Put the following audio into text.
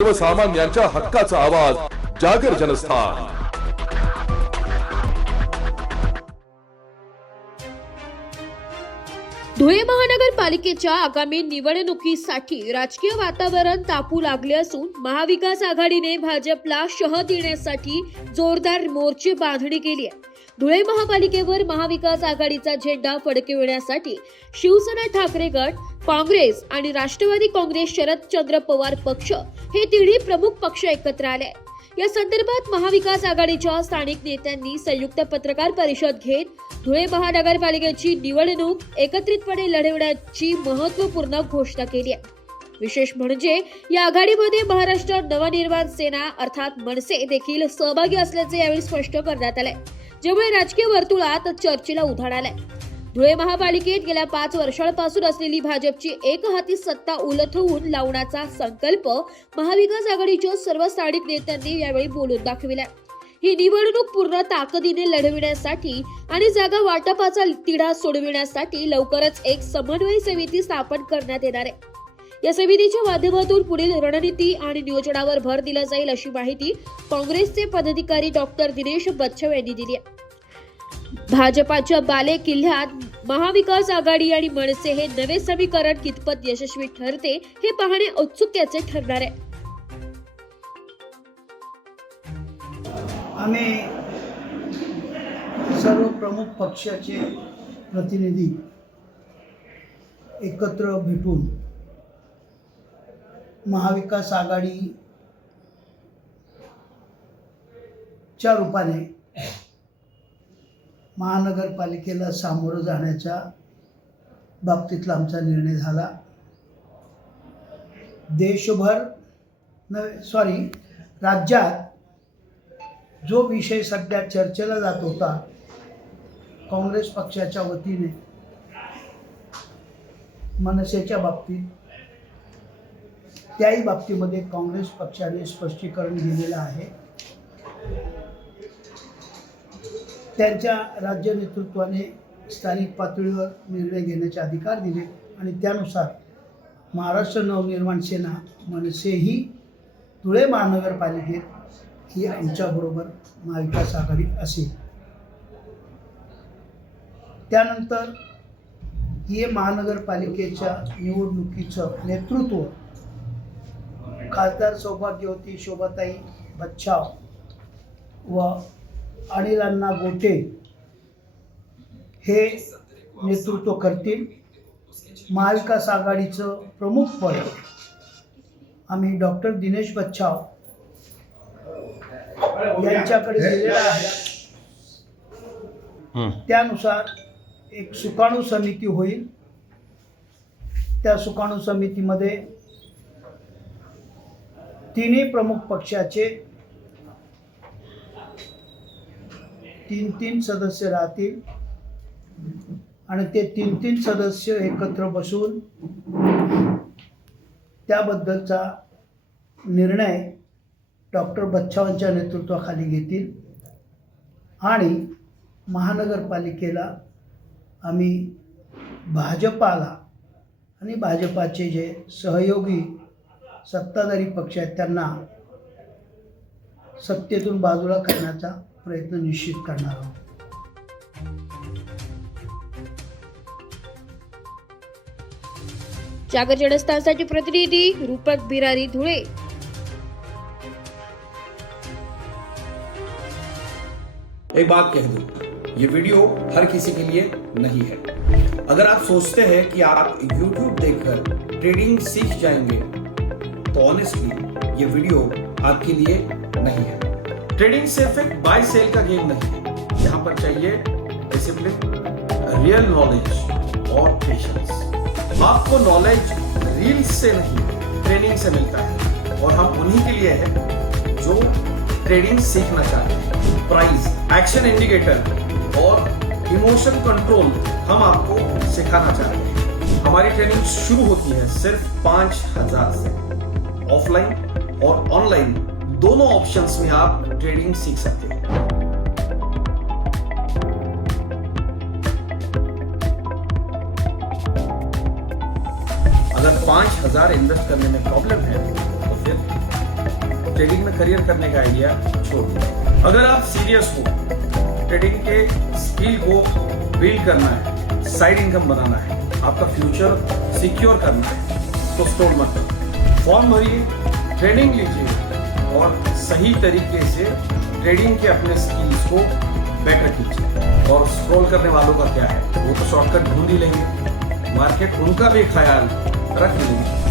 सर्वसामान्यांच्या हक्काचा आवाज जागर जनस्थान। धुळे महानगरपालिकेच्या आगामी निवडणुकीसाठी राजकीय वातावरण तापू लागले असून महाविकास आघाडीने भाजपला शह देण्यासाठी जोरदार मोर्चे बांधणी केली आहे। धुळे महापालिकेवर महाविकास आघाडीचा झेंडा फडकविण्यासाठी शिवसेना ठाकरे गट, काँग्रेस आणि राष्ट्रवादी काँग्रेस शरदचंद्र पवार पक्ष हे तिन्ही प्रमुख पक्ष एकत्र आले। या संदर्भात महाविकास आघाडीच्या स्थानिक नेत्यांनी संयुक्त पत्रकार परिषद घेत धुळे महानगरपालिकेची निवडणूक एकत्रितपणे लढवण्याची महत्त्वपूर्ण घोषणा केली आहे। विशेष म्हणजे या आघाडीमध्ये महाराष्ट्र नवनिर्माण सेना अर्थात मनसे देखील सहभागी असल्याचे यावेळी स्पष्ट करण्यात आले, ज्यामुळे राजकीय वर्तुळात चर्चेला उधाण आलंय। धुळे महापालिकेत गेल्या 5 वर्षांपासून असलेली भाजपची एकहाती सत्ता उलथवून लावण्याचा संकल्प महाविकास आघाडीच्या सर्व स्थानिक नेत्यांनी यावेळी बोलून दाखविला। ही निवडणूक पूर्ण ताकदीने लढविण्यासाठी आणि जागा वाटपाचा तिढा सोडविण्यासाठी लवकरच एक समन्वय समिती स्थापन करण्यात येणार आहे। या समितीच्या माध्यमातून पुढील रणनीती आणि नियोजनावर भर दिला जाईल, अशी माहिती काँग्रेसचे पदाधिकारी डॉक्टर दिनेश बच्छाव यांनी दिली आहे। भाजपाच्या बाले किल्ल्यात महाविकास आघाडी आणि मनसे हे नवे समीकरण कितपत यशस्वी ठरते हे पाहणे औत्सुक्याचे ठरणार आहे। आम्ही सर्व प्रमुख पक्षाचे प्रतिनिधी एकत्र भेटून महाविकास आघाडीच्या रूपाने महानगरपालिकेला सामोरं जाण्याच्या बाबतीतला आमचा निर्णय झाला। राज्यात जो विषय सध्या चर्चेला जात होता काँग्रेस पक्षाच्या वतीने मनसेच्या बाबतीत, त्याही बाबतीमध्ये काँग्रेस पक्षाने स्पष्टीकरण दिलेलं आहे। त्यांच्या राज्य नेतृत्वाने स्थानिक पातळीवर निर्णय घेण्याचे अधिकार दिले आणि त्यानुसार महाराष्ट्र नवनिर्माण सेना मनसेही धुळे महानगरपालिकेत ही आमच्याबरोबर महाविकास आघाडीत असेल। त्यानंतर हे महानगरपालिकेच्या निवडणुकीचं नेतृत्व खासदार सौभाग्यवती शोभाताई बच्छाव व अनिलांना गोटे हे नेतृत्व करतील। महाविकास आघाडीचं प्रमुख पद आम्ही डॉक्टर दिनेश बच्छाव यांच्याकडे दिलेलं आहे। त्यानुसार एक सुकाणू समिती होईल। त्या सुकाणू समितीमध्ये तिन्ही प्रमुख पक्षाचे 3 सदस्य राहतील आणि ते 3 सदस्य एकत्र बसून त्याबद्दलचा निर्णय डॉक्टर बच्छावांच्या नेतृत्वाखाली घेतील आणि महानगरपालिकेला आम्ही भाजपाला आणि भाजपाचे जे सहयोगी सत्ताधारी पक्ष आहेत त्यांना सत्तेतून बाजूला करण्याचा प्रयत्न निश्चित करणार आहोत। जागर जनस्थानसाठी प्रतिनिधी रूपक बिरारी, धुळे। एक बात कह दूं, ये वीडियो हर किसी के लिए नहीं है। अगर आप सोचते हैं कि आप YouTube देखकर ट्रेडिंग सीख जाएंगे तो ऑनेस्टली ये वीडियो आपके लिए नहीं है। ट्रेडिंग सिर्फ एक बाय सेल का गेम नहीं है। यहाँ पर चाहिए डिसिप्लिन, रियल नॉलेज और पेशेंस। आपको नॉलेज रील्स से नहीं ट्रेनिंग से मिलता है और हम उन्हीं के लिए हैं जो ट्रेडिंग सीखना चाहते हैं। प्राइस, एक्शन इंडिकेटर और इमोशन कंट्रोल हम आपको सिखाना चाहते हैं। हमारी ट्रेनिंग शुरू होती है सिर्फ 5,000 से। ऑफलाइन और ऑनलाइन दोनों ऑप्शंस में आप ट्रेडिंग सीख सकते हैं। अगर 5,000 इन्वेस्ट करने में प्रॉब्लम है तो फिर ट्रेडिंग में करियर करने का आइडिया छोड़ दो। अगर आप सीरियस हो, ट्रेडिंग के स्किल को बिल्ड करना है, साइड इनकम बनाना है, आपका फ्यूचर सिक्योर करना है, तो स्क्रॉल मत करो, फॉर्म भरिए, ट्रेनिंग लीजिए और सही तरीके से ट्रेडिंग के अपने स्किल्स को बेटर कीजिए। और स्क्रॉल करने वालों का क्या है, वो तो शॉर्टकट ढूंढ ही लेंगे, मार्केट उनका भी ख्याल रख लेंगे।